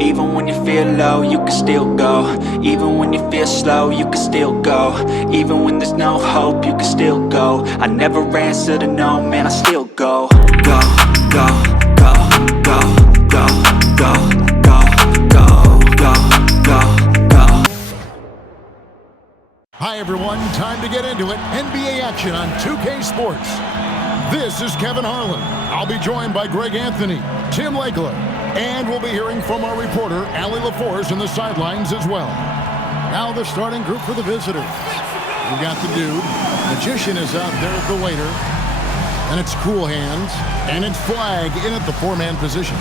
Even when you feel low, you can still go. Even when you feel slow, you can still go. Even when there's no hope, you can still go. I never answer to no, man, I still go. Go, go, go, go, go, go, go, go, go, go, go. Hi everyone, time to get into it. NBA action on 2K Sports. This is Kevin Harlan. I'll be joined by Greg Anthony, Tim Legler, and we'll be hearing from our reporter, Allie LaForce, in the sidelines as well. Now the starting group for the visitors. We've got the dude. Magician is out there at the waiter. And it's Cool Hands. And it's Flag in at the four-man position.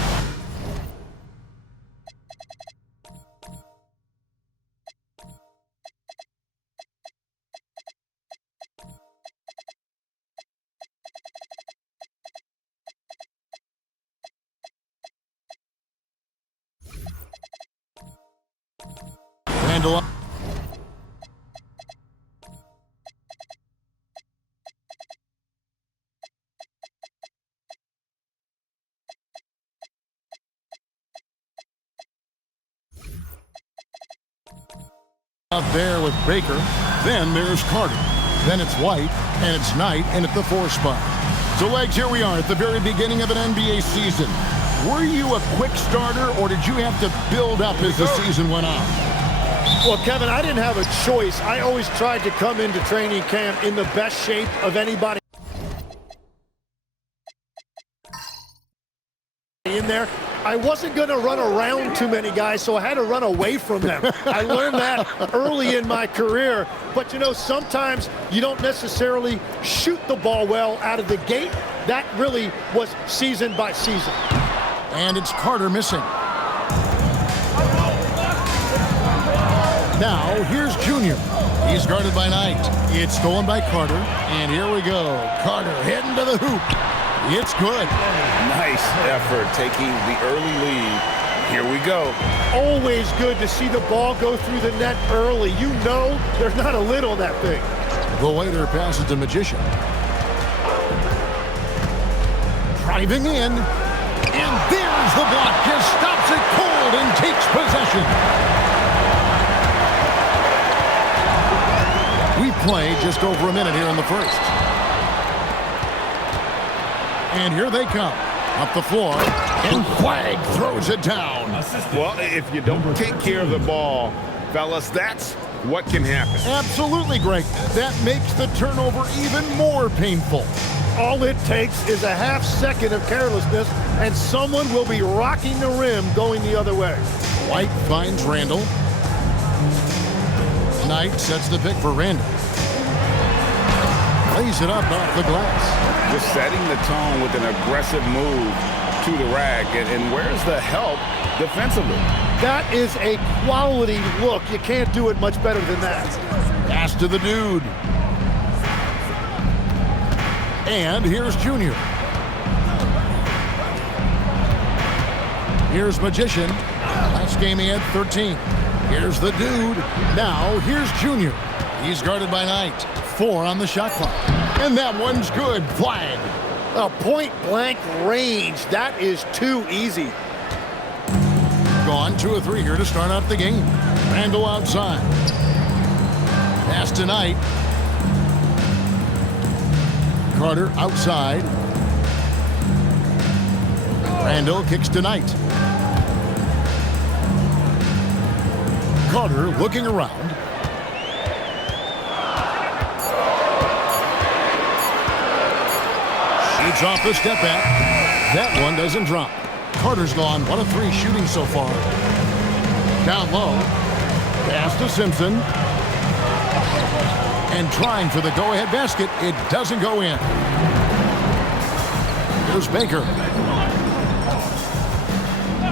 Randall. Out there with Baker. Then there's Carter. Then it's White, and it's Knight in at the 4 spot. So, Legs, here we are at the very beginning of an NBA season. Were you a quick starter, or did you have to build up as the season went on? Well, Kevin, I didn't have a choice. I always tried to come into training camp in the best shape of anybody in there. I wasn't going to run around too many guys, so I had to run away from them. I learned that early in my career. But, you know, sometimes you don't necessarily shoot the ball well out of the gate. That really was season by season. And it's Carter missing. Now, here's Junior. He's guarded by Knight. It's stolen by Carter. And here we go. Carter heading to the hoop. It's good. Nice effort taking the early lead. Here we go. Always good to see the ball go through the net early. You know there's not a lid on that thing. The waiter passes to Magician. Driving in. And there's the block. Just stops it cold and takes possession. We play just over a minute here in the first. And here they come. Up the floor. And Flag throws it down. Well, if you don't take care of the ball, fellas, that's what can happen. Absolutely, Greg. That makes the turnover even more painful. All it takes is a half second of carelessness, and someone will be rocking the rim going the other way. White finds Randall. Knight sets the pick for Randall. Lays it up off the glass. Just setting the tone with an aggressive move to the rack. And where's the help defensively? That is a quality look. You can't do it much better than that. Pass to the dude. And here's Junior. Here's Magician. Last game he had 13. Here's the dude. Now here's Junior. He's guarded by Knight. 4 on the shot clock. And that one's good. Flag. A point-blank range. That is too easy. Gone 2 of 3 here to start out the game. Randall outside. Pass to Knight. Carter outside. Randall kicks to Knight. Carter looking around. Shoots off the step back. That one doesn't drop. Carter's gone 1 of 3 shooting so far. Down low. Pass to Simpson. And trying for the go-ahead basket. It doesn't go in. Here's Baker.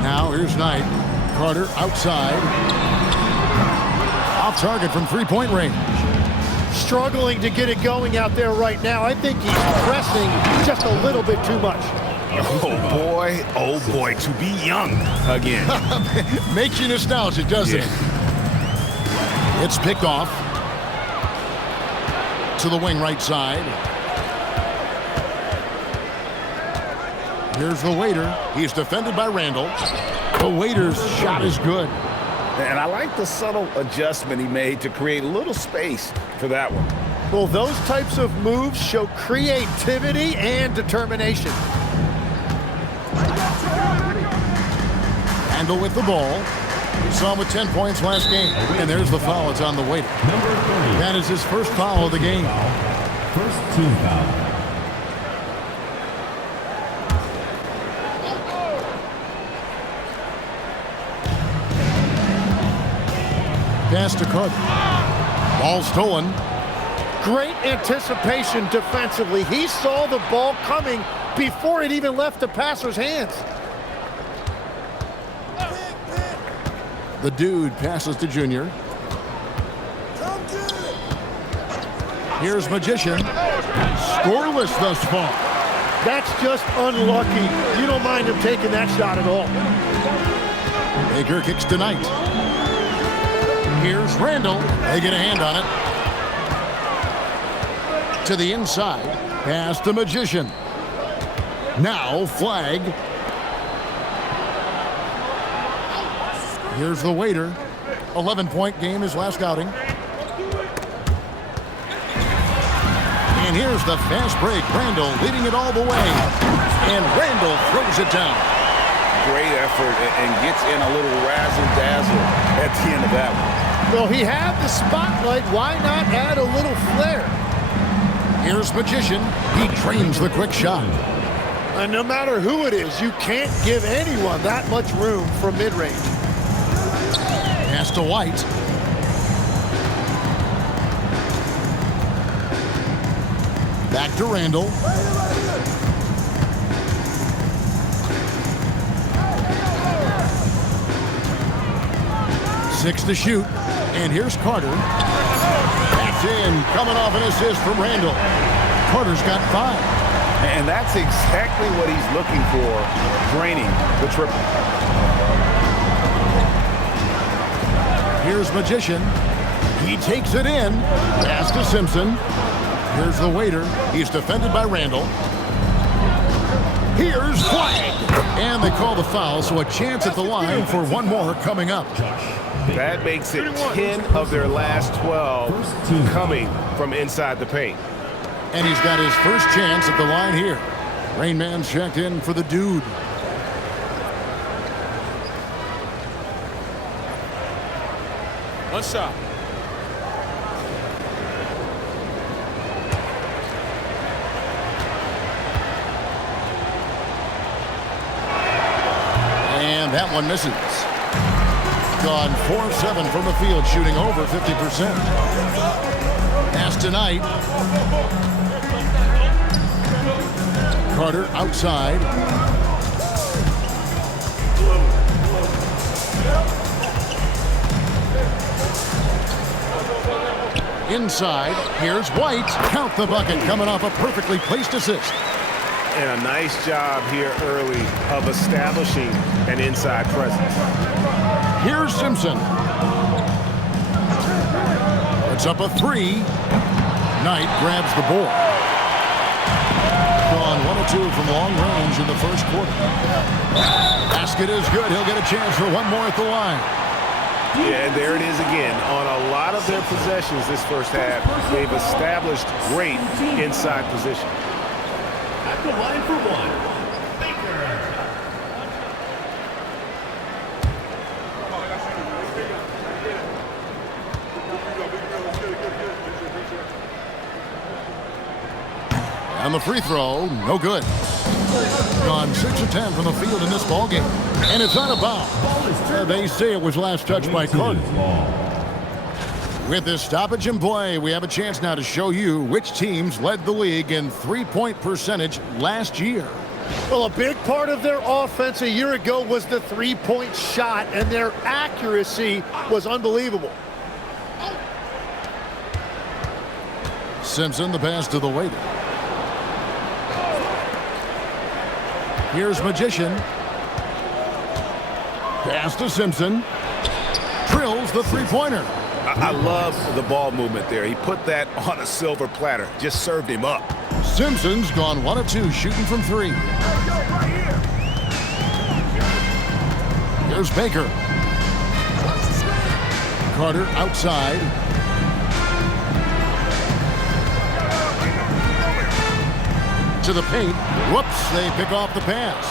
Now here's Knight. Carter outside. Off target from 3-point range. Struggling to get it going out there right now. I think he's pressing just a little bit too much. Oh boy, to be young again. Makes you nostalgic, doesn't it? It's picked off. To the wing right side. Here's the waiter. He's defended by Randall. The waiter's shot is good. And I like the subtle adjustment he made to create a little space for that one. Well, those types of moves show creativity and determination. Randall with the ball. We saw him with 10 points last game. And there's the foul. It's on the waiter. That is his first foul of the game. First team foul. Pass to Carter. Ball stolen. Great anticipation defensively. He saw the ball coming before it even left the passer's hands. The dude passes to Junior. Here's Magician. Scoreless thus far. That's just unlucky. You don't mind him taking that shot at all. Baker kicks to Knight. Here's Randall. They get a hand on it. To the inside. Pass to Magician. Now flag. Here's the waiter. 11-point game his last outing. And here's the fast break. Randall leading it all the way. And Randall throws it down. Great effort and gets in a little razzle-dazzle at the end of that one. Well, he had the spotlight. Why not add a little flair? Here's Magician. He drains the quick shot. And no matter who it is, you can't give anyone that much room from mid-range. Pass to White. Back to Randall. Six to shoot. And here's Carter. That's in. Coming off an assist from Randall. Carter's got 5. And that's exactly what he's looking for, draining the triple. Here's Magician. He takes it in. Pass to Simpson. Here's the waiter. He's defended by Randall. Here's flag. And they call the foul, so a chance at the line for one more coming up. That makes it 10 of their last 12 coming from inside the paint. And he's got his first chance at the line here. Rain Man's checked in for the dude. One shot. And that one misses. Gone 4 of 7 from the field, shooting over 50%. Pass tonight. Carter outside. Inside. Here's White. Count the bucket, coming off a perfectly placed assist. And a nice job here early of establishing an inside presence. Here's Simpson. It's up a 3. Knight grabs the board. Gone 1 of 2 from long range in the first quarter. Basket is good. He'll get a chance for one more at the line. Yeah, and there it is again. On a lot of their possessions this first half, they've established great inside position. At the line for one, Baker. And the free throw, no good. Gone 6 of 10 from the field in this ballgame. And it's out of bounds. They say it was last touched by Carter. With this stoppage in play, we have a chance now to show you which teams led the league in three-point percentage last year. Well, a big part of their offense a year ago was the three-point shot, and their accuracy was unbelievable. Simpson, the pass to the waiter. Here's Magician. Pass to Simpson. Drills the three-pointer. I love the ball movement there. He put that on a silver platter. Just served him up. Simpson's gone 1 of 2 shooting from 3. Here's Baker. Carter outside. To the paint. Whoops, they pick off the pass.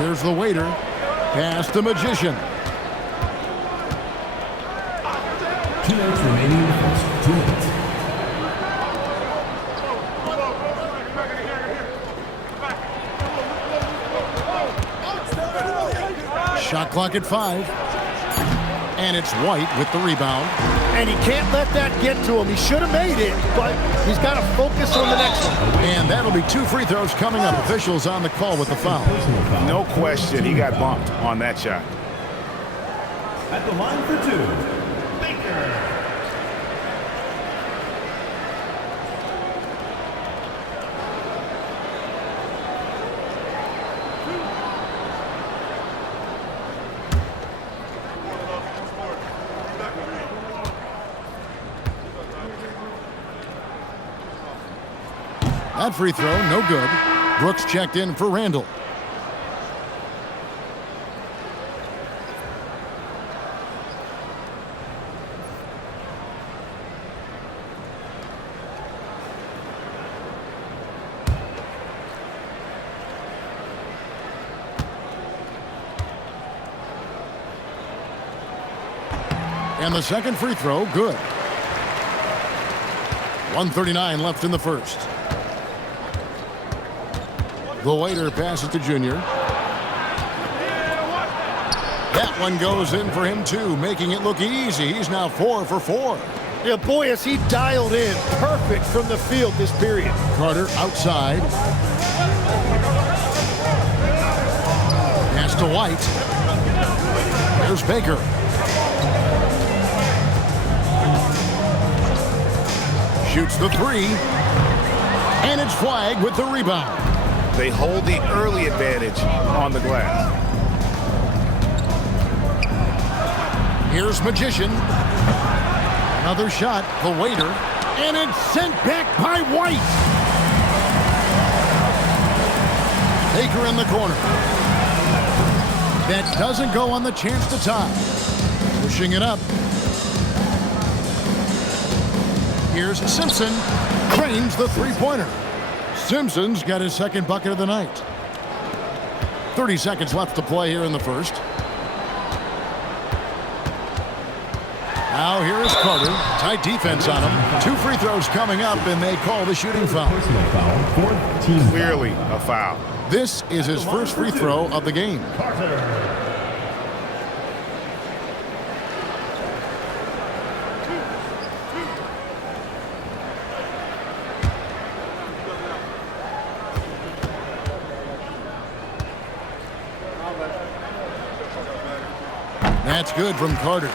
Here's the waiter. Pass the Magician. 2 minutes remaining in the first. 2 minutes. Shot clock at 5. And it's White with the rebound. And he can't let that get to him. He should have made it, but he's got to focus on the next one. And that'll be 2 free throws coming up. Officials on the call with the foul. No question, he got bumped on that shot. At the line for 2, Baker. That free throw, no good. Brooks checked in for Randall. And the second free throw, good. 1:39 left in the first. The waiter passes to Junior. That one goes in for him too, making it look easy. He's now 4 for 4. Yeah, boy, is he dialed in perfect from the field this period. Carter outside. Pass to White. There's Baker. Shoots the 3. And it's Flag with the rebound. They hold the early advantage on the glass. Here's Magician. Another shot, the waiter. And it's sent back by White. Baker in the corner. That doesn't go on the chance to tie. Pushing it up. Here's Simpson. Cranes the three-pointer. Simpson's got his second bucket of the night. 30 seconds left to play here in the first. Now here is Carter. Tight defense on him. 2 free throws coming up, and they call the shooting foul. Personal foul. 14. Clearly a foul. This is his first free throw of the game. That's good from Carter.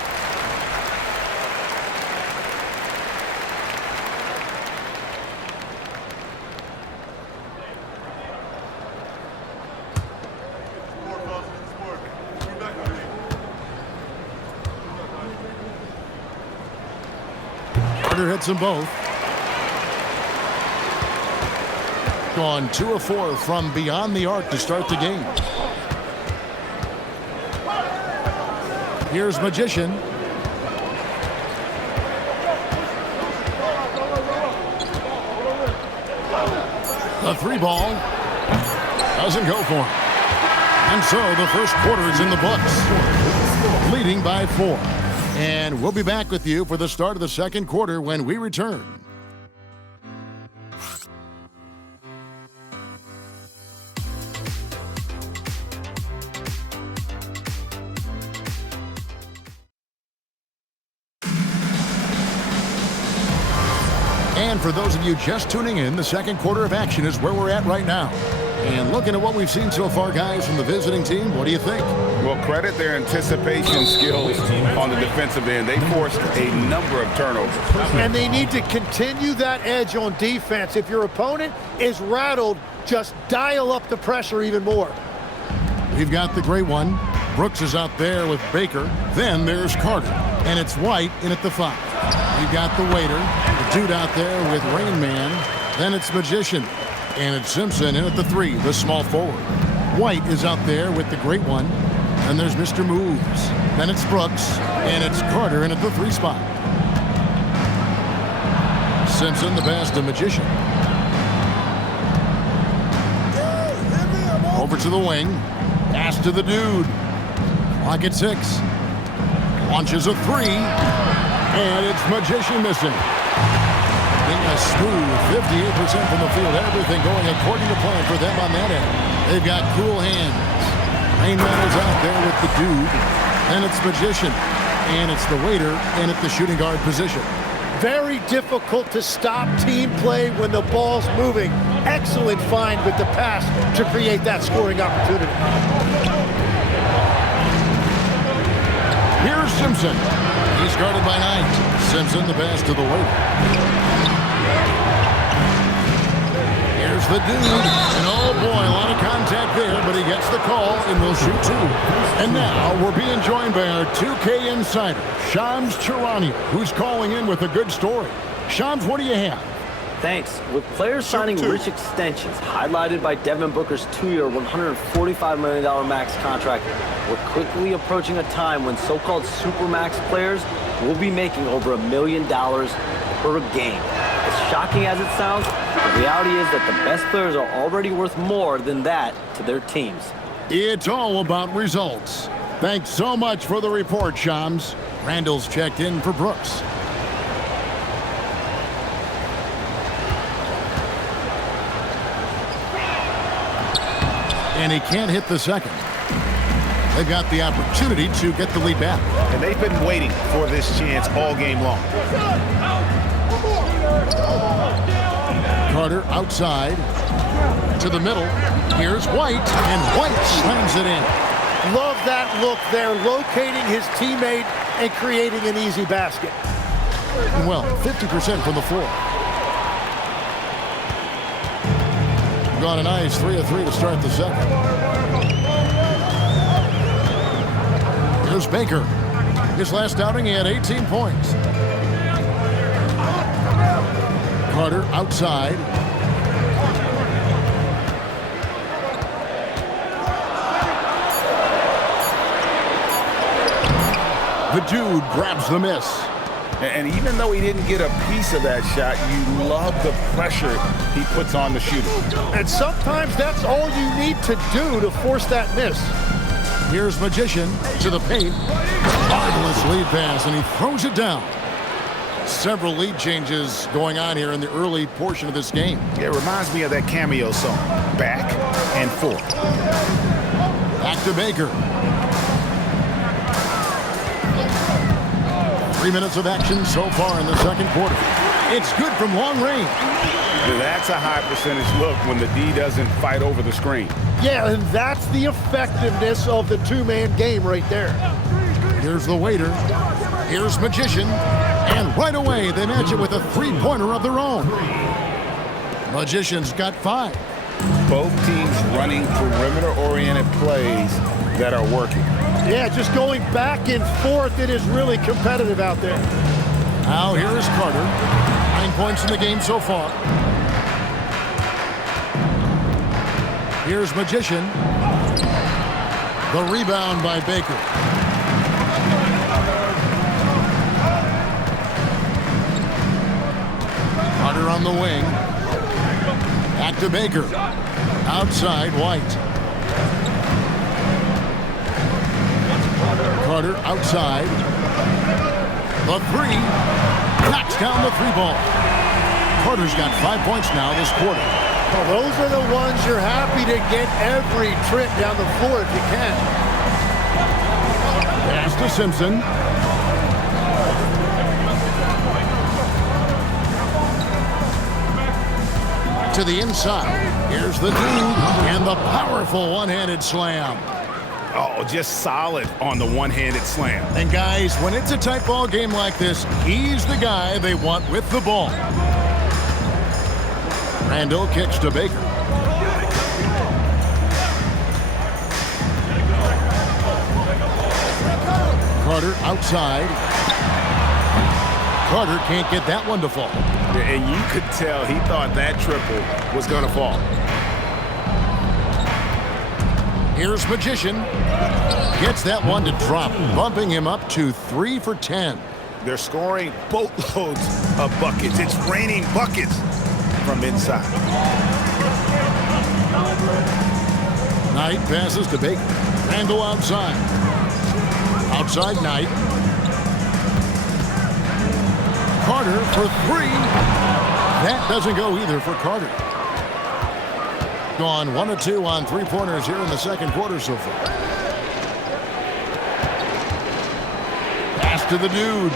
Carter hits them both. Gone 2 of 4 from beyond the arc to start the game. Here's Magician. The 3 ball doesn't go for him. And so the first quarter is in the books, leading by 4. And we'll be back with you for the start of the second quarter when we return. And for those of you just tuning in, the second quarter of action is where we're at right now. And looking at what we've seen so far, guys, from the visiting team, what do you think? Well, credit their anticipation skills on the defensive end. They forced a number of turnovers. And they need to continue that edge on defense. If your opponent is rattled, just dial up the pressure even more. We've got the great one. Brooks is out there with Baker. Then there's Carter. And it's White in at the 5. We've got the waiter, the dude out there with Rain Man. Then it's Magician. And it's Simpson in at the 3, the small forward. White is out there with the great one. And there's Mr. Moves. Then it's Brooks. And it's Carter in at the 3 spot. Simpson, the pass to Magician. Over to the wing. Pass to the dude. Clock at 6. Launches a 3. And it's Magician missing. A smooth 58% from the field. Everything going according to plan for them on that end. They've got cool hands. Rainman's out there with the dude. And it's Magician. And it's the waiter in at the shooting guard position. Very difficult to stop team play when the ball's moving. Excellent find with the pass to create that scoring opportunity. Here's Simpson. He's guarded by Knight. Simpson, the pass to the waiter. Here's the dude. And oh boy, a lot of contact there, but he gets the call and will shoot 2. And now we're being joined by our 2K insider, Shams Charania, who's calling in with a good story. Shams, what do you have? Thanks. With players signing rich extensions, highlighted by Devin Booker's 2-year, $145 million max contract, we're quickly approaching a time when so-called supermax players will be making over $1 million per game. As shocking as it sounds, the reality is that the best players are already worth more than that to their teams. It's all about results. Thanks so much for the report, Shams. Randall's checked in for Brooks. And he can't hit the second. They've got the opportunity to get the lead back. And they've been waiting for this chance all game long. Carter outside to the middle. Here's White, and White slams it in. Love that look there, locating his teammate and creating an easy basket. Well, 50% from the floor. Gone a nice 3 of 3 to start the second. Here's Baker. His last outing, he had 18 points. Carter outside. The dude grabs the miss. And even though he didn't get a piece of that shot, you love the pressure he puts on the shooter. And sometimes that's all you need to do to force that miss. Here's Magician to the paint. Marvelous lead pass, and he throws it down. Several lead changes going on here in the early portion of this game. Yeah, it reminds me of that Cameo song, Back and Forth. Back to Baker. 3 minutes of action so far in the second quarter. It's good from long range. That's a high percentage look when the D doesn't fight over the screen. Yeah, and that's the effectiveness of the two-man game right there. Here's the waiter. Here's Magician. And right away, they match it with a three-pointer of their own. Magician's got 5. Both teams running perimeter-oriented plays that are working. Yeah, just going back and forth, it is really competitive out there. Now here is Carter. 9 points in the game so far. Here's Magician. The rebound by Baker. Carter on the wing. Back to Baker. Outside, White. Carter outside. The 3. Knocks down the 3-ball. Carter's got 5 points now this quarter. Well, those are the ones you're happy to get every trip down the floor if you can. Pass to Simpson. To the inside. Here's the dude. And the powerful one-handed slam. Oh, just solid on the one-handed slam. And guys, when it's a tight ball game like this, he's the guy they want with the ball. Randall kicks to Baker. Carter outside. Carter can't get that one to fall. And you could tell he thought that triple was going to fall. Here's Magician. Gets that one to drop, bumping him up to 3 for 10. They're scoring boatloads of buckets. It's raining buckets from inside. Knight passes to Baker. Randall outside. Outside Knight. Carter for 3. That doesn't go either for Carter. Gone 1 of 2 on three-pointers here in the second quarter so far. Pass to the dude.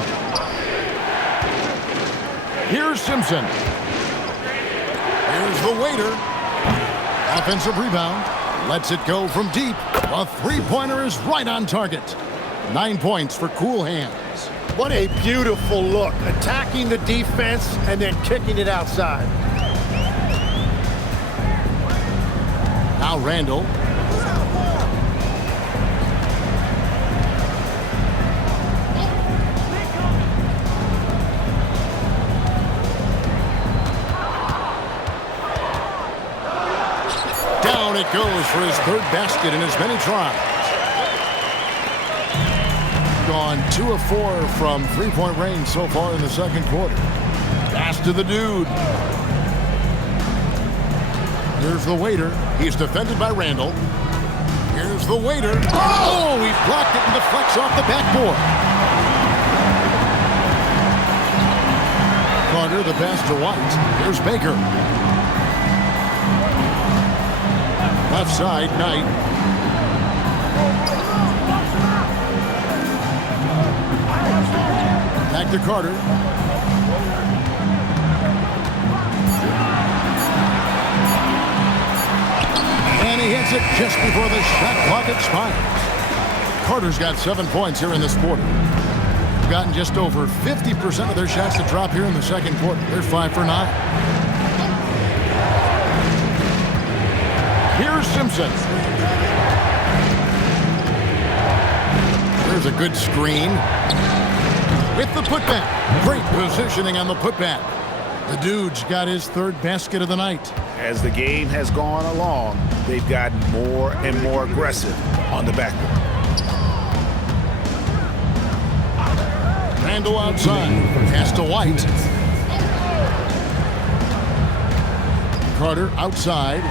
Here's Simpson. Here's the waiter. Offensive rebound. Lets it go from deep. A three-pointer is right on target. 9 points for cool hands. What a beautiful look. Attacking the defense and then kicking it outside. Now Randall. Down it goes for his third basket in as many tries. Gone 2 of 4 from three-point range so far in the second quarter. Pass to the dude. Here's the waiter. He's defended by Randall. Here's the waiter. Oh, he blocked it and deflects off the backboard. Carter, the pass to White. Here's Baker. Left side, Knight. Back to Carter. And he hits it just before the shot clock expires. Carter's got 7 points here in this quarter. Gotten just over 50% of their shots to drop here in the second quarter. They're 5 for 9. Here's Simpson. There's a good screen. With the putback. Great positioning on the putback. The dude's got his third basket of the night. As the game has gone along, they've gotten more and more aggressive on the backboard. Randall outside. Pass to White. Carter outside.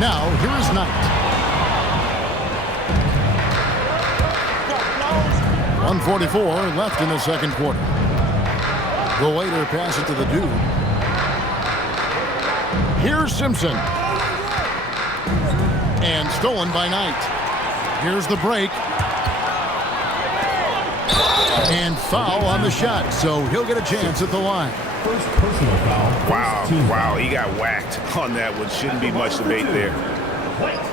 Now, here is Knight. 1:44 left in the second quarter. The waiter passes it to the dude. Here's Simpson. And stolen by Knight. Here's the break. And foul on the shot, so he'll get a chance at the line. First personal foul. Wow, he got whacked on that one. Shouldn't be much debate there. White.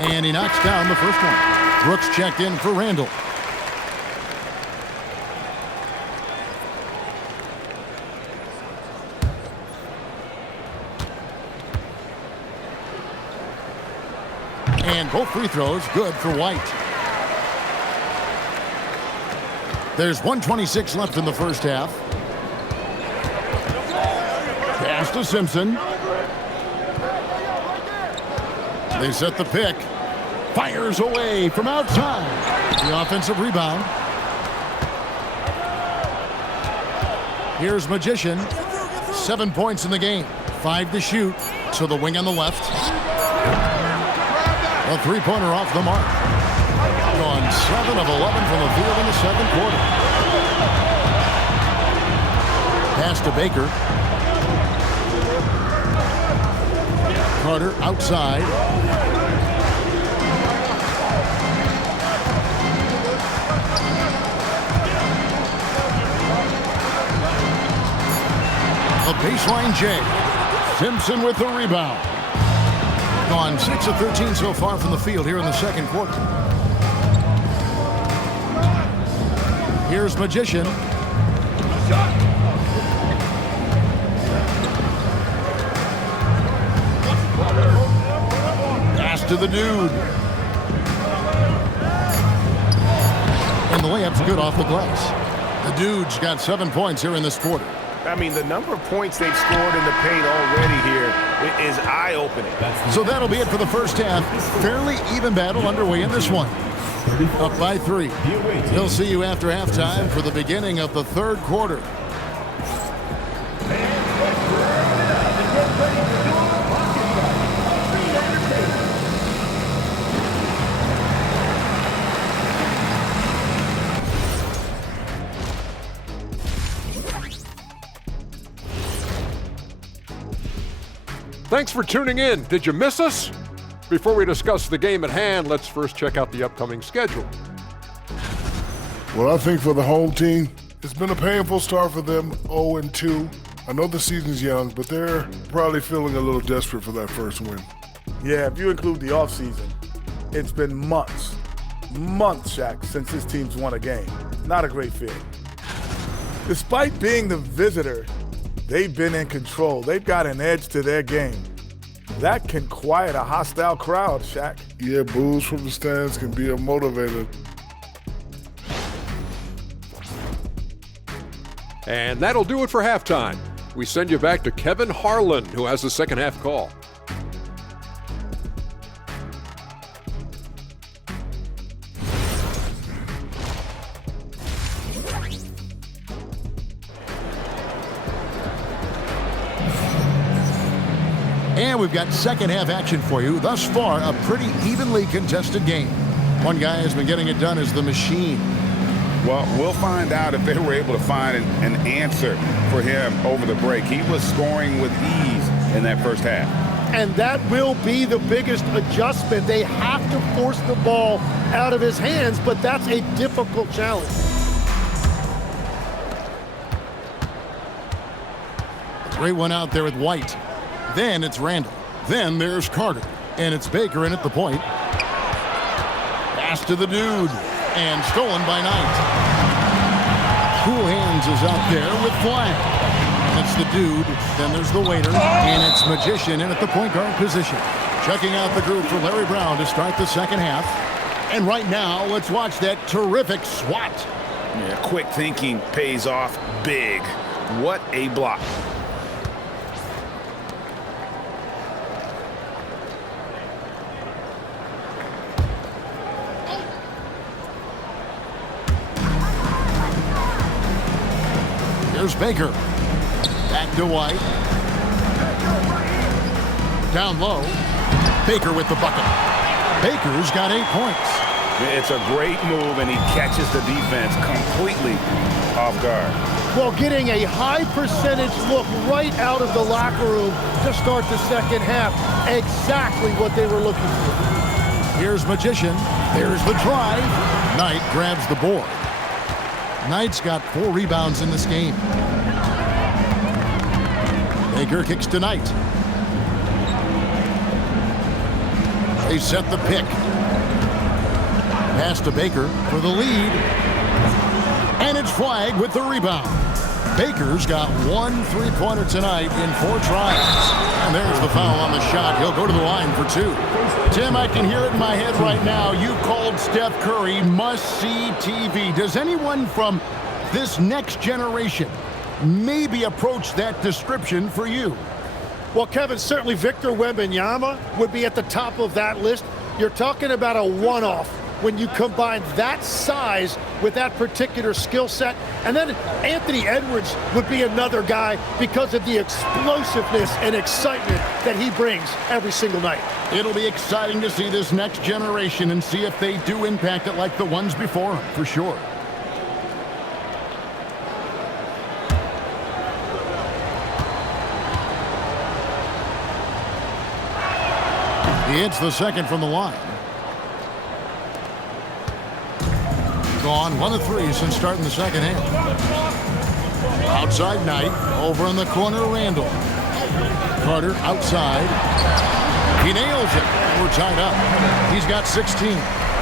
And he knocks down the first one. Brooks checked in for Randall. And both free throws good for White. There's 1:26 left in the first half. Pass to Simpson. They set the pick. Fires away from outside. The offensive rebound. Here's Magician. 7 points in the game. 5 to shoot. To the wing on the left. A three-pointer off the mark. Gone 7 of 11 from the field in the second quarter. Pass to Baker. Carter outside. A baseline J. Simpson with the rebound. Gone 6 of 13 so far from the field here in the second quarter. Here's Magician. to the dude. And the layup's good off the glass. The dude's got 7 points here in this quarter. I mean, the number of points they've scored in the paint already here is eye-opening. So that'll be it for the first half. Fairly even battle underway in this one. Up by 3. We'll see you after halftime for the beginning of the third quarter. Thanks for tuning in. Did you miss us? Before we discuss the game at hand, let's first check out the upcoming schedule. Well, I think for the home team, it's been a painful start for them, 0-2. I know the season's young, but they're probably feeling a little desperate for that first win. Yeah, if you include the offseason, it's been months, Shaq, since this team's won a game. Not a great feeling. Despite being the visitor, they've been in control. They've got an edge to their game. That can quiet a hostile crowd, Shaq. Yeah, boos from the stands can be a motivator. And that'll do it for halftime. We send you back to Kevin Harlan, who has the second half call. And we've got second half action for you. Thus far, a pretty evenly contested game. One guy has been getting it done as the machine. Well, we'll find out if they were able to find an answer for him over the break. He was scoring with ease in that first half. And that will be the biggest adjustment. They have to force the ball out of his hands, but that's a difficult challenge. Great one out there with White. Then it's Randall. Then there's Carter. And it's Baker in at the point. Pass to the dude. And stolen by Knight. Cool Hands is out there with flag. And it's the dude. Then there's the waiter. And it's Magician in at the point guard position. Checking out the group for Larry Brown to start the second half. And right now, let's watch that terrific swat. Yeah, quick thinking pays off big. What a block. Here's Baker. Back to White. Down low. Baker with the bucket. Baker's got 8 points. It's a great move, and he catches the defense completely off guard. Well, getting a high percentage look right out of the locker room to start the second half. Exactly what they were looking for. Here's Magician. There's the drive. Knight grabs the board. Knight's got 4 rebounds in this game. Baker kicks to Knight. They set the pick. Pass to Baker for the lead. And it's Flag with the rebound. Baker's got 1 3-pointer tonight in 4 tries. And there's the foul on the shot. He'll go to the line for 2. Tim, I can hear it in my head right now. You called Steph Curry must-see TV. Does anyone from this next generation maybe approach that description for you? Well, Kevin, certainly Victor Wembanyama would be at the top of that list. You're talking about a one-off when you combine that size with that particular skill set. And then Anthony Edwards would be another guy because of the explosiveness and excitement that he brings every single night. It'll be exciting to see this next generation and see if they do impact it like the ones before them, for sure. He hits the second from the line. Gone 1 of 3 since starting the second half. Outside Knight. Over in the corner, Randall. Carter outside. He nails it. We're tied up. He's got 16.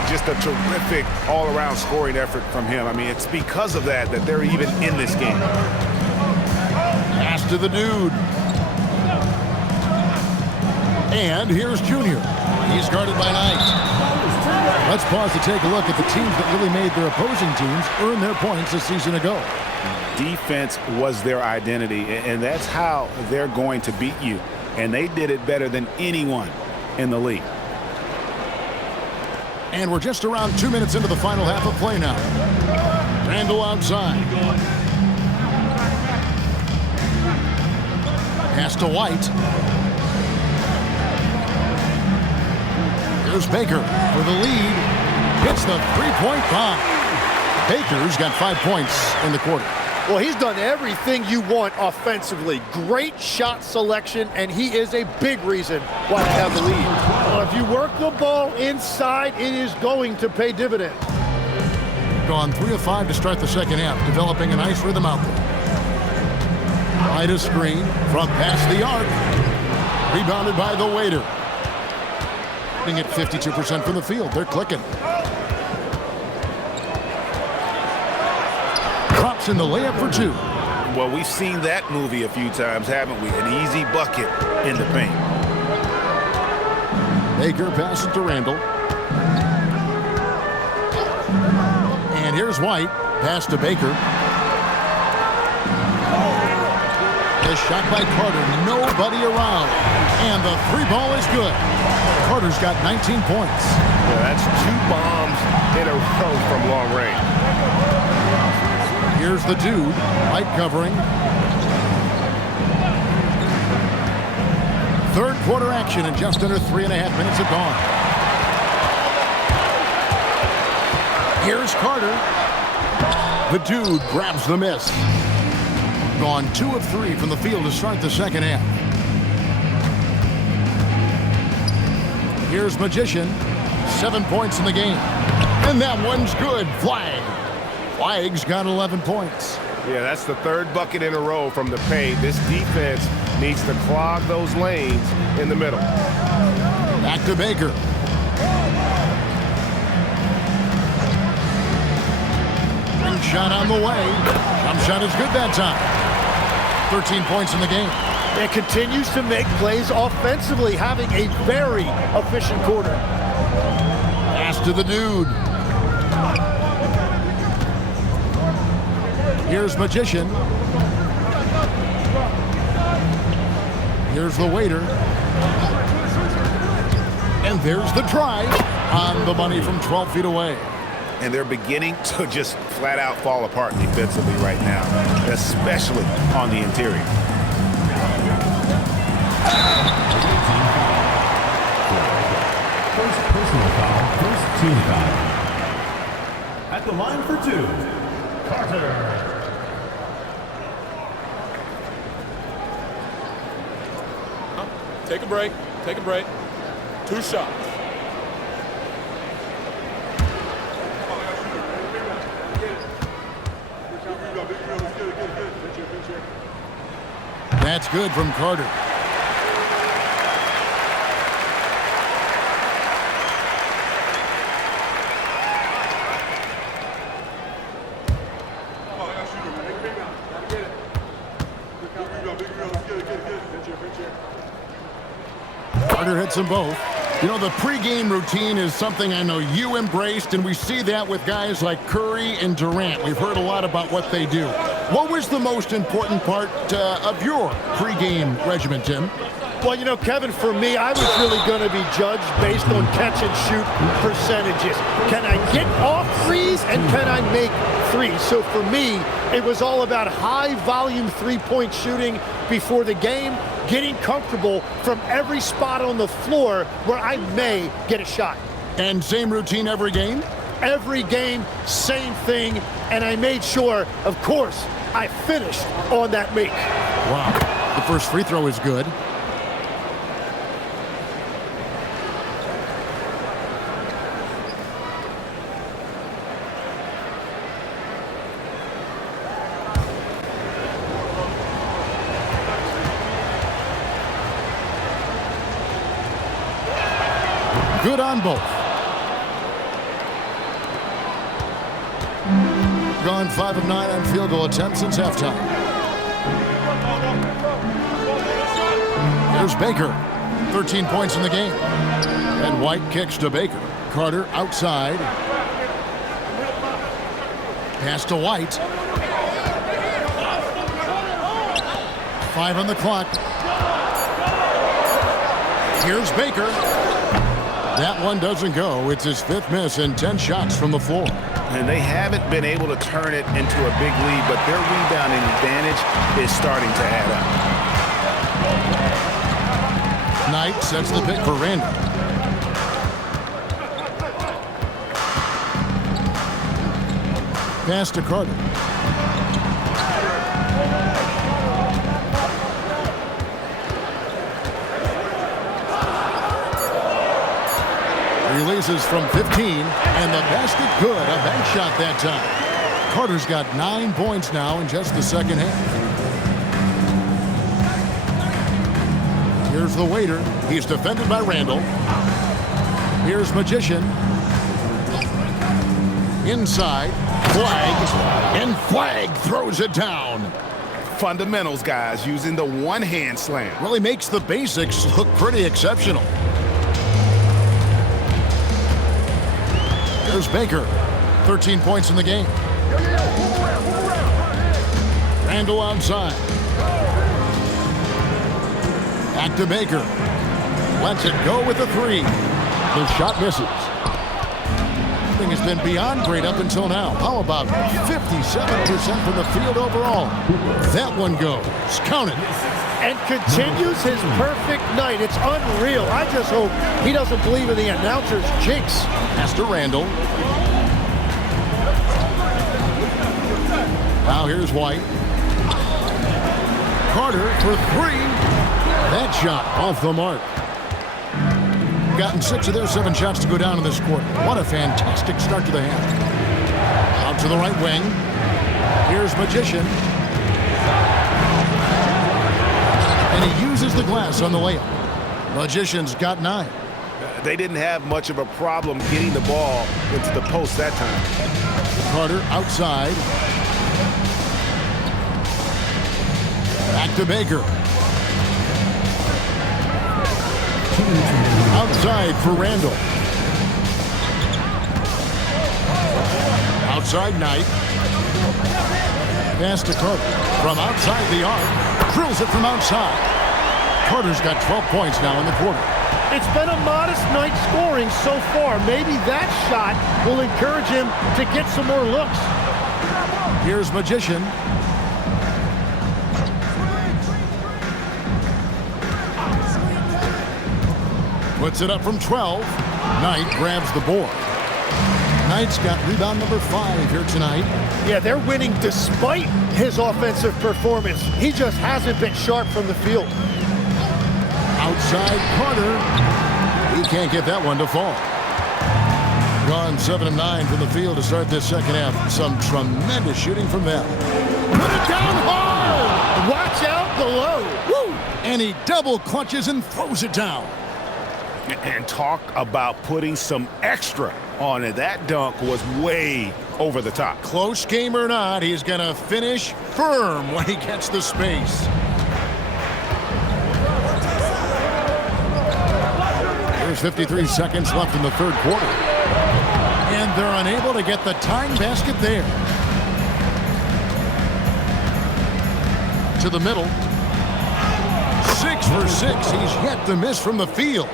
Just a terrific all-around scoring effort from him. I mean, it's because of that they're even in this game. Pass to the dude. And here's Junior. He's guarded by Knight. Let's pause to take a look at the teams that really made their opposing teams earn their points a season ago. Defense was their identity, and that's how they're going to beat you. And they did it better than anyone in the league. And we're just around 2 minutes into the final half of play now. Randall outside. Pass to White. Here's Baker for the lead. Hits the three-point bomb. Baker's got 5 points in the quarter. Well, he's done everything you want offensively. Great shot selection, and he is a big reason why they have the lead. Well, if you work the ball inside, it is going to pay dividends. Gone 3 of 5 to start the second half, developing a nice rhythm out there. Right a screen from past the arc. Rebounded by the waiter. Hitting at 52% from the field. They're clicking. Drops in the layup for 2. Well, we've seen that movie a few times, haven't we? An easy bucket in the paint. Baker passes to Randall. And here's White. Pass to Baker. The shot by Carter. Nobody around. And the three ball is good. Carter's got 19 points. Yeah, that's 2 bombs in a row from long range. Here's the dude. White covering. Third quarter action in just under 3.5 minutes have gone. Here's Carter. The dude grabs the miss. Gone 2 of 3 from the field to start the second half. Here's Magician. 7 points in the game. And that one's good. Flag. Flag's got 11 points. Yeah, that's the 3rd bucket in a row from the paint. This defense needs to clog those lanes in the middle. Back to Baker. Ring shot on the way. Jump shot is good that time. 13 points in the game. And continues to make plays offensively, having a very efficient quarter. Pass to the dude. Here's Magician. Here's the waiter. And there's the drive on the money from 12 feet away. And they're beginning to just flat out fall apart defensively right now, especially on the interior. First personal foul, first team foul. At the line for 2, Carter. Take a break. Take a break. 2 shots. That's good from Carter. Carter hits them both. You know, the pregame routine is something I know you embraced, and we see that with guys like Curry and Durant. We've heard a lot about what they do. What was the most important part of your pregame regimen, Tim? Well, you know, Kevin, for me, I was really going to be judged based on catch-and-shoot percentages. Can I get off threes and can I make threes? So for me, it was all about high-volume three-point shooting before the game, getting comfortable from every spot on the floor where I may get a shot. And same routine every game? Every game, same thing, and I made sure, of course, I finished on that make. Wow, the first free throw is good. Good on both. Gone 5 of 9 on field goal attempts since halftime. There's Baker. 13 points in the game. And White kicks to Baker. Carter outside. Pass to White. 5 on the clock. Here's Baker. That one doesn't go. It's his 5th miss and 10 shots from the floor. And they haven't been able to turn it into a big lead, but their rebounding advantage is starting to add up. Knight sets the pick for Randall. Pass to Carter. Releases from 15, and the basket good. A bank shot that time. Carter's got 9 points now in just the second half. Here's the waiter. He's defended by Randall. Here's Magician. Inside. Flag. And Flag throws it down. Fundamentals, guys, using the one-hand slam. Really makes the basics look pretty exceptional. There's Baker. 13 points in the game. Randall outside. Back to Baker. Lets it go with a 3. The shot misses. Everything has been beyond great up until now. How about 57% from the field overall? That one goes. Count it. And continues his perfect night. It's unreal. I just hope he doesn't believe in the announcer's jinx. Pass to Randall. Now here's White. Carter for 3. That shot off the mark. Gotten 6 of their 7 shots to go down in this quarter. What a fantastic start to the half. Out to the right wing. Here's Magician. And he uses the glass on the layup. Magician's got 9. They didn't have much of a problem getting the ball into the post that time. Carter outside. Back to Baker. Outside for Randall. Outside Knight. Pass to Carter. From outside the arc. Drills it from outside. Carter's got 12 points now in the quarter. It's been a modest night scoring so far. Maybe that shot will encourage him to get some more looks. Here's Magician. Puts it up from 12. Knight grabs the board. Knight's got rebound number 5 here tonight. Yeah, they're winning despite his offensive performance. He just hasn't been sharp from the field. Outside Carter. He can't get that one to fall. Gone 7 of 9 from the field to start this second half. Some tremendous shooting from them. Put it down hard. Watch out below. Woo! And he double clutches and throws it down. And talk about putting some extra on it. That dunk was way over the top. Close game or not, he's going to finish firm when he gets the space. There's 53 seconds left in the third quarter. And they're unable to get the tying basket there. To the middle. 6 for 6. He's yet to miss from the field.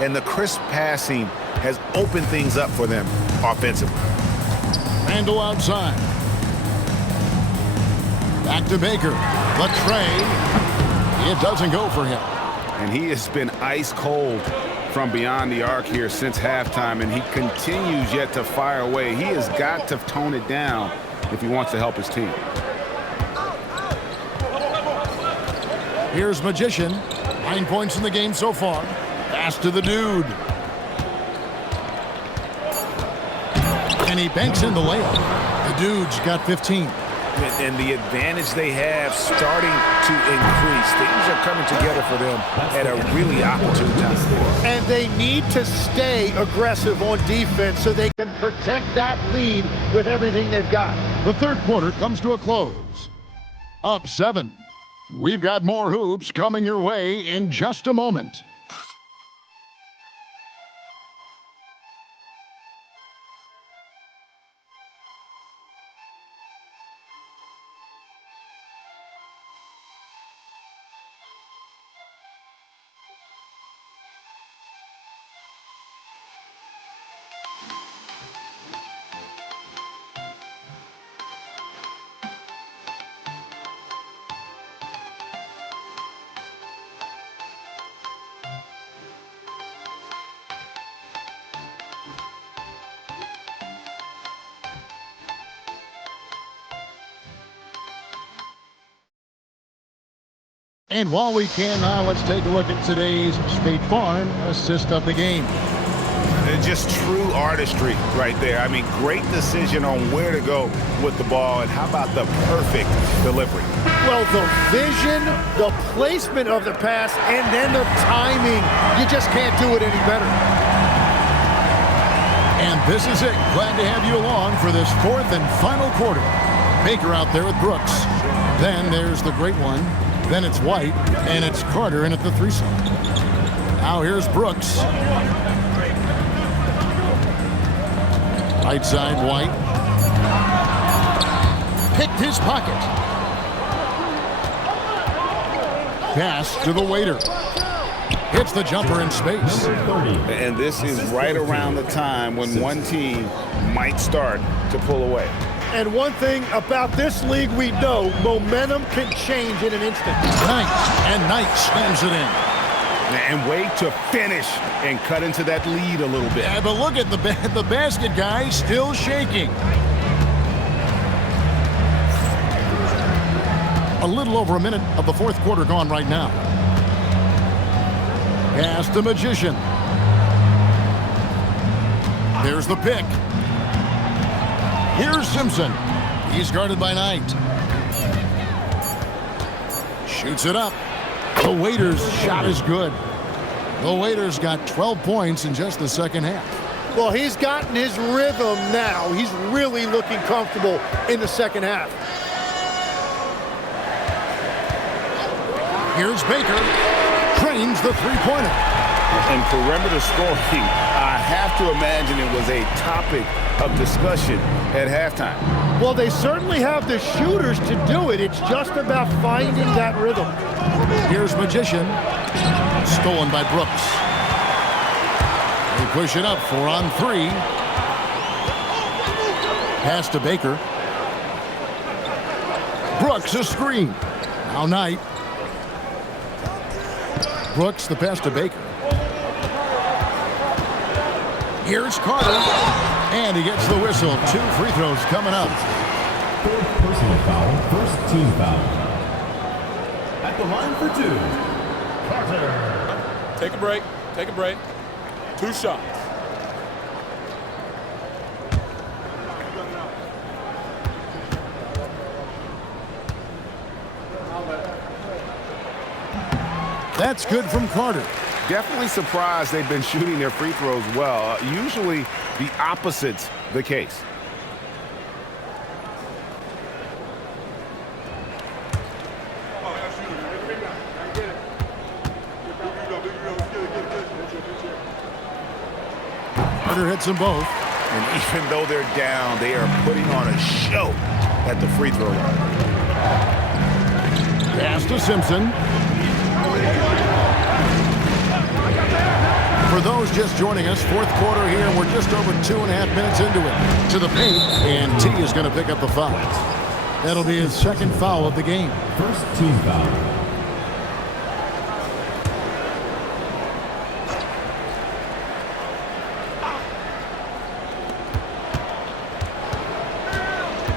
And the crisp passing has opened things up for them offensively. Randall outside. Back to Baker. The tray. It doesn't go for him. And he has been ice cold from beyond the arc here since halftime, and he continues yet to fire away. He has got to tone it down if he wants to help his team. Here's Magician. 9 points in the game so far. Pass to the dude. And he banks in the layup. The dude's got 15. And the advantage they have starting to increase. Things are coming together for them at a really opportune time. And they need to stay aggressive on defense so they can protect that lead with everything they've got. The third quarter comes to a close. Up 7. We've got more hoops coming your way in just a moment. And while we can now, let's take a look at today's State Farm assist of the game. Just true artistry right there. I mean, great decision on where to go with the ball, and how about the perfect delivery? Well, the vision, the placement of the pass, and then the timing. You just can't do it any better. And this is it. Glad to have you along for this fourth and final quarter. Baker out there with Brooks. Then there's the great one. Then it's White, and it's Carter in at the threesome. Now here's Brooks. Right side, White. Picked his pocket. Pass to the waiter. Hits the jumper in space. And this is right around the time when one team might start to pull away. And one thing about this league we know, momentum can change in an instant. Knight slams it in. And way to finish and cut into that lead a little bit. Yeah, but look at the basket, guys, still shaking. A little over a minute of the fourth quarter gone right now. Pass the Magician. There's the pick. Here's Simpson. He's guarded by Knight. Shoots it up. The Waiters' shot is good. The Waiters got 12 points in just the second half. Well, he's gotten his rhythm now. He's really looking comfortable in the second half. Here's Baker. Trains the three-pointer. And perimeter scoring, I have to imagine it was a topic of discussion at halftime. Well, they certainly have the shooters to do it. It's just about finding that rhythm. Here's Magician. Stolen by Brooks. They push it up 4-on-3. Pass to Baker. Brooks a screen. Now Knight. Brooks the pass to Baker. Here's Carter. And he gets the whistle. 2 free throws coming up. Fourth personal foul, first team foul. At the line for 2, Carter. Take a break. Take a break. 2 shots. That's good from Carter. Definitely surprised they've been shooting their free throws well. Usually the opposite's the case. Carter hits them both. And even though they're down, they are putting on a show at the free throw line. Pass to Simpson. For those just joining us, fourth quarter here. We're just over 2.5 minutes into it. To the paint, and T is going to pick up the foul. That'll be his second foul of the game. First team foul.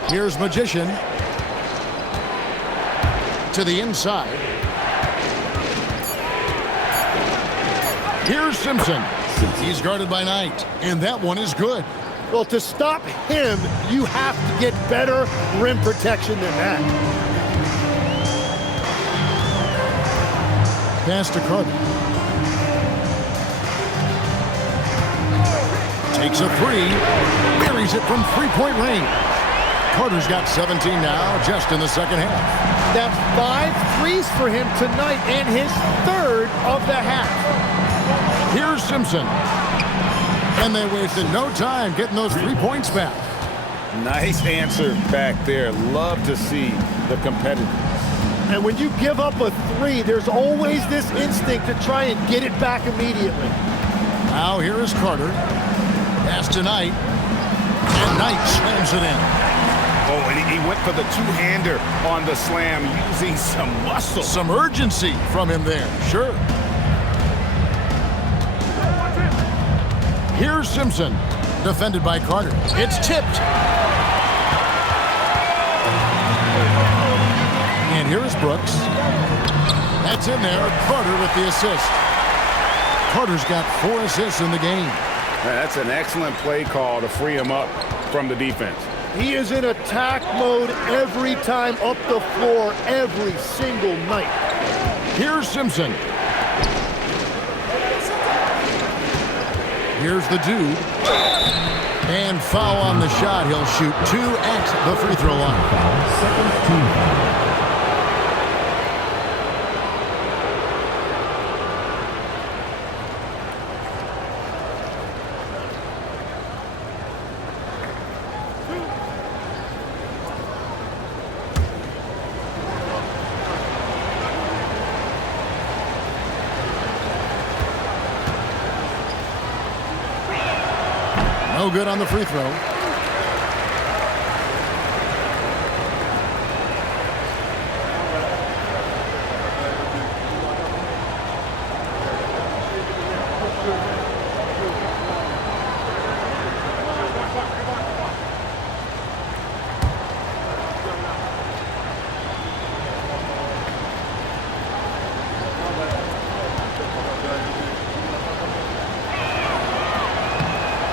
Here's Magician. To the inside. Here's Simpson. He's guarded by Knight. And that one is good. Well, to stop him, you have to get better rim protection than that. Pass to Carter. Takes a three. Buries it from three-point range. Carter's got 17 now, just in the second half. That's 5 threes for him tonight and his third of the half. Here's Simpson. And they wasted no time getting those 3 points back. Nice answer back there. Love to see the competitiveness. And when you give up a 3, there's always this instinct to try and get it back immediately. Now here is Carter. Pass to Knight. And Knight slams it in. Oh, and he went for the two-hander on the slam, using some muscle. Some urgency from him there, sure. Here's Simpson, defended by Carter. It's tipped. And here is Brooks. That's in there. Carter with the assist. Carter's got 4 assists in the game. That's an excellent play call to free him up from the defense. He is in attack mode every time up the floor, every single night. Here's Simpson. Here's the dude. And foul on the shot. He'll shoot 2 at the free throw line. Second team foul. No good on the free throw.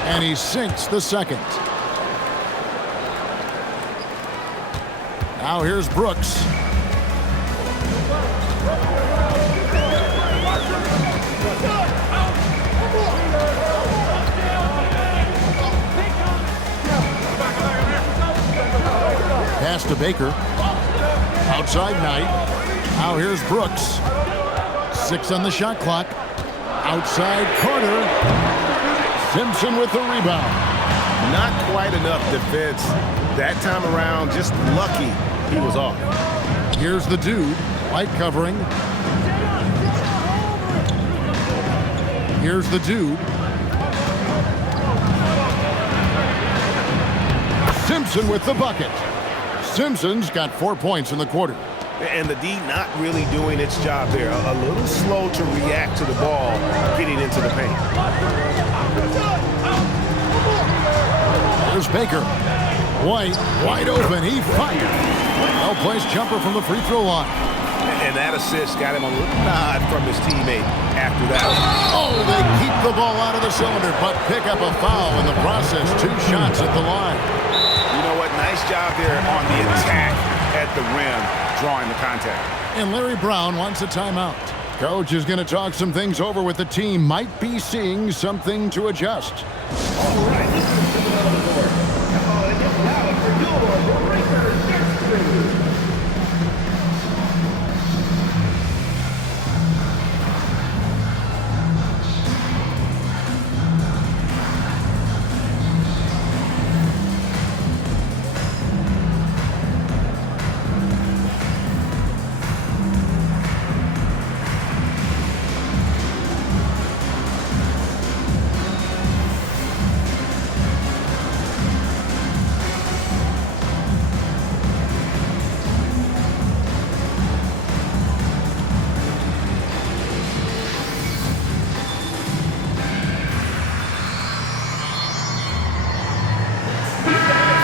And he sinks the second. Now here's Brooks. Pass to Baker. Outside Knight. Now here's Brooks. 6 on the shot clock. Outside Carter. Simpson with the rebound. Not quite enough defense that time around. Just lucky he was off. Here's the dude. Light covering. Here's the dude. Simpson with the bucket. Simpson's got 4 points in the quarter. And the D not really doing its job there. A little slow to react to the ball getting into the paint. There's Baker. White, wide open. He fired. Well-placed jumper from the free throw line. And that assist got him a little nod from his teammate after that. Oh, they keep the ball out of the cylinder, but pick up a foul in the process. 2 shots at the line. You know what? Nice job there on the attack at the rim, drawing the contact. And Larry Brown wants a timeout. Coach is going to talk some things over with the team. Might be seeing something to adjust. All right, this is the middle of the court. Now for your breaker.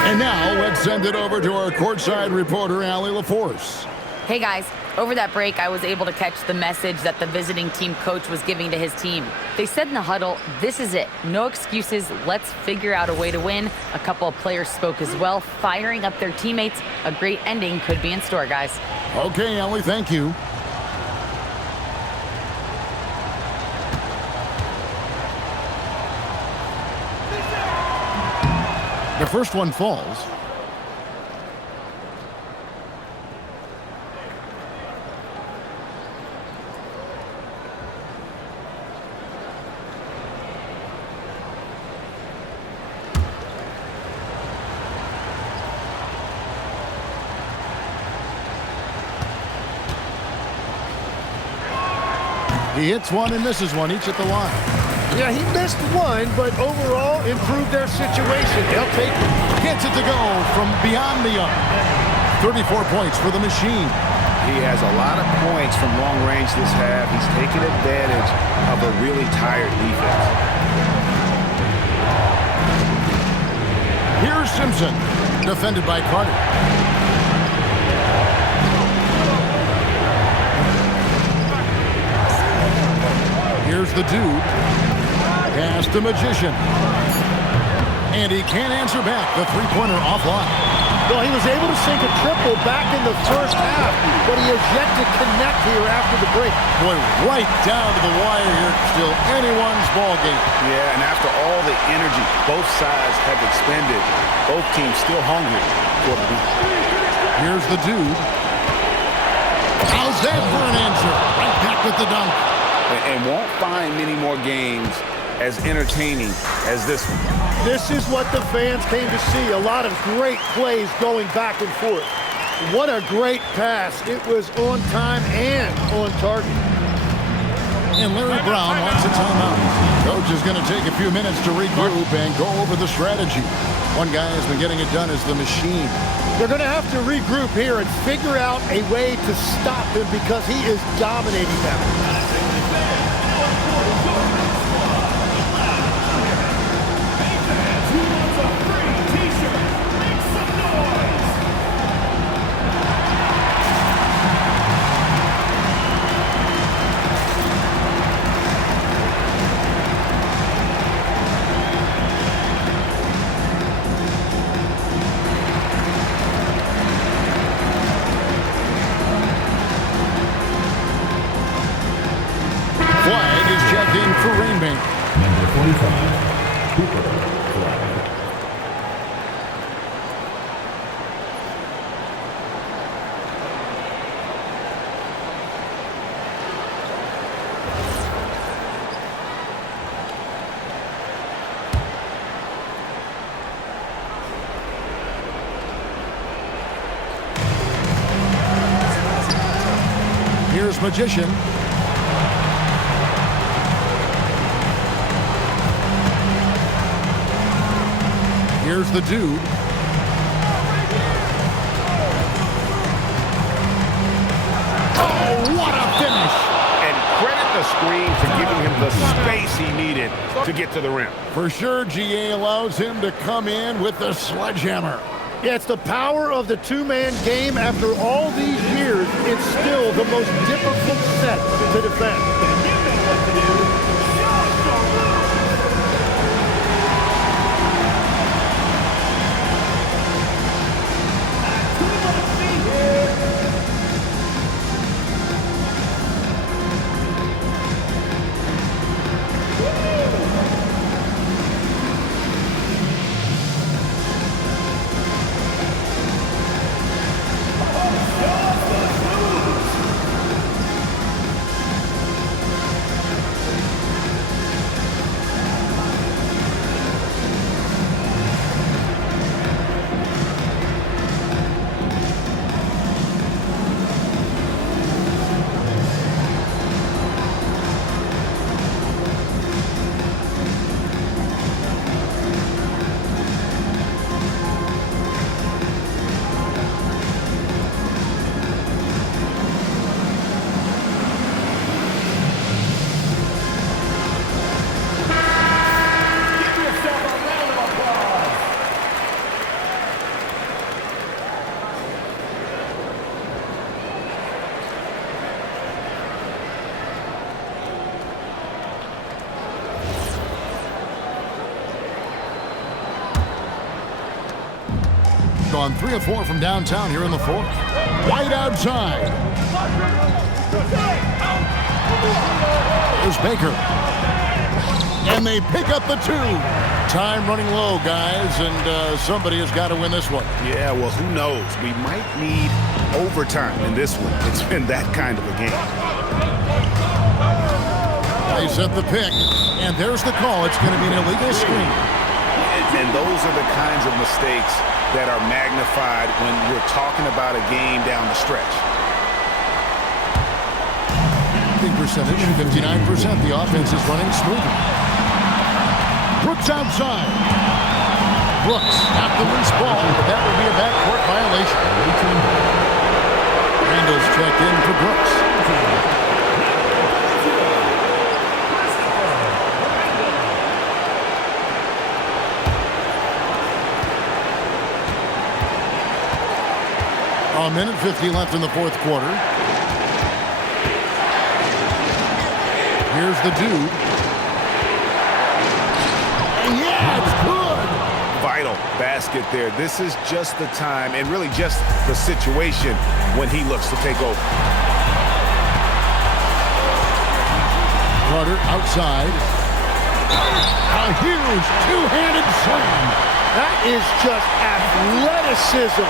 And now let's send it over to our courtside reporter, Allie LaForce. Hey guys, over that break, I was able to catch the message that the visiting team coach was giving to his team. They said in the huddle, this is it. No excuses. Let's figure out a way to win. A couple of players spoke as well, firing up their teammates. A great ending could be in store, guys. Okay, Allie, thank you. The first one falls. He hits one and misses one, each at the line. Yeah, he missed one, but overall improved their situation. They'll take it. Gets it to go from beyond the arc. 34 points for the machine. He has a lot of points from long range this half. He's taken advantage of a really tired defense. Here's Simpson, defended by Carter. Here's the dude. Pass the magician. And he can't answer back. The three-pointer offline. Well, he was able to sink a triple back in the first half, but he has yet to connect here after the break. Boy, right down to the wire here. Still anyone's ball game. Yeah, and after all the energy both sides have expended, both teams still hungry for the win. Here's the dude. How's that for an answer? Right back with the dunk. And won't find many more games as entertaining as this one. This is what the fans came to see. A lot of great plays going back and forth. What a great pass. It was on time and on target. And Larry Brown wants a timeout. Coach is going to take a few minutes to regroup and go over the strategy. One guy has been getting it done is the machine. They're going to have to regroup here and figure out a way to stop him because he is dominating them. Number 45, Cooper flag. Here's Magician. Here's the dude. Oh, what a finish! And credit the screen for giving him the space he needed to get to the rim. For sure, GA allows him to come in with the sledgehammer. Yeah, it's the power of the two-man game. After all these years, it's still the most difficult set to defend. On 3 of 4 from downtown here in the fourth. Right outside. Here's Baker. And they pick up the 2. Time running low, guys, and somebody has got to win this one. Yeah, well, who knows? We might need overtime in this one. It's been that kind of a game. They set the pick, and there's the call. It's going to be an illegal screen. And those are the kinds of mistakes that are magnified when we're talking about a game down the stretch. Big percentage, 59%. The offense is running smoothly. Brooks outside. Brooks got the loose ball, but that would be a backcourt violation. Randall's checked in for Brooks. A minute 50 left in the fourth quarter. Here's the dude. vital basket there. This is just the time and really just the situation when he looks to take over. Carter outside. A huge two-handed slam. That is just athleticism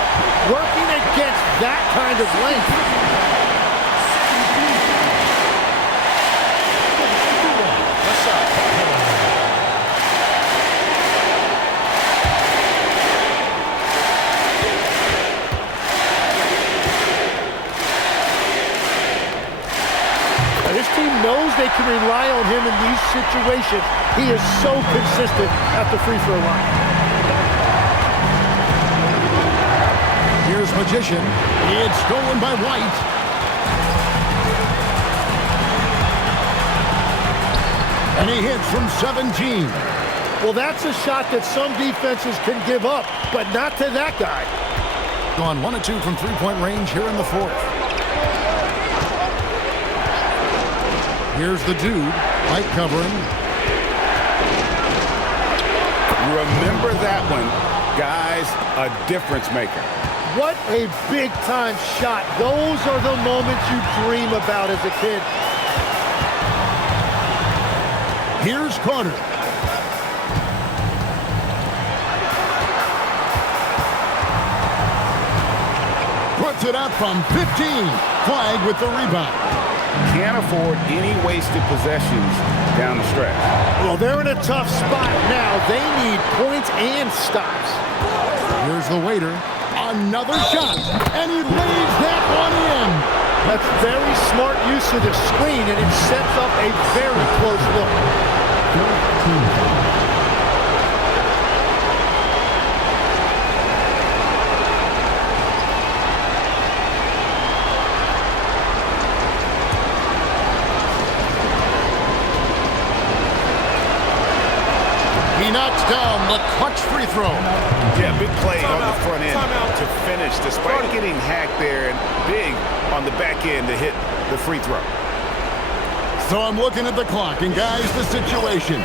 working against that kind of length. This team knows they can rely on him in these situations. He is so consistent at the free throw line. Here's Magician. It's stolen by White. And he hits from 17. Well, that's a shot that some defenses can give up, but not to that guy. Gone 1 of 2 from three-point range here in the fourth. Here's the dude, White covering. Remember that one, guys, a difference maker. What a big-time shot. Those are the moments you dream about as a kid. Here's Carter. Puts it up from 15. Flag with the rebound. Can't afford any wasted possessions down the stretch. Well, they're in a tough spot now. They need points and stops. Here's the waiter. Another shot. And he lays that one in. That's very smart use of the screen, and it sets up a very close look. He knocks down the clutch free throw. Yeah, big play on the front end to finish, despite getting hacked there, and big on the back end to hit the free throw. So I'm looking at the clock, and guys, the situation.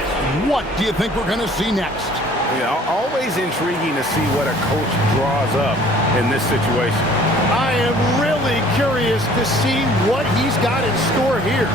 What do you think we're going to see next? Yeah, always intriguing to see what a coach draws up in this situation. I am really curious to see what he's got in store here.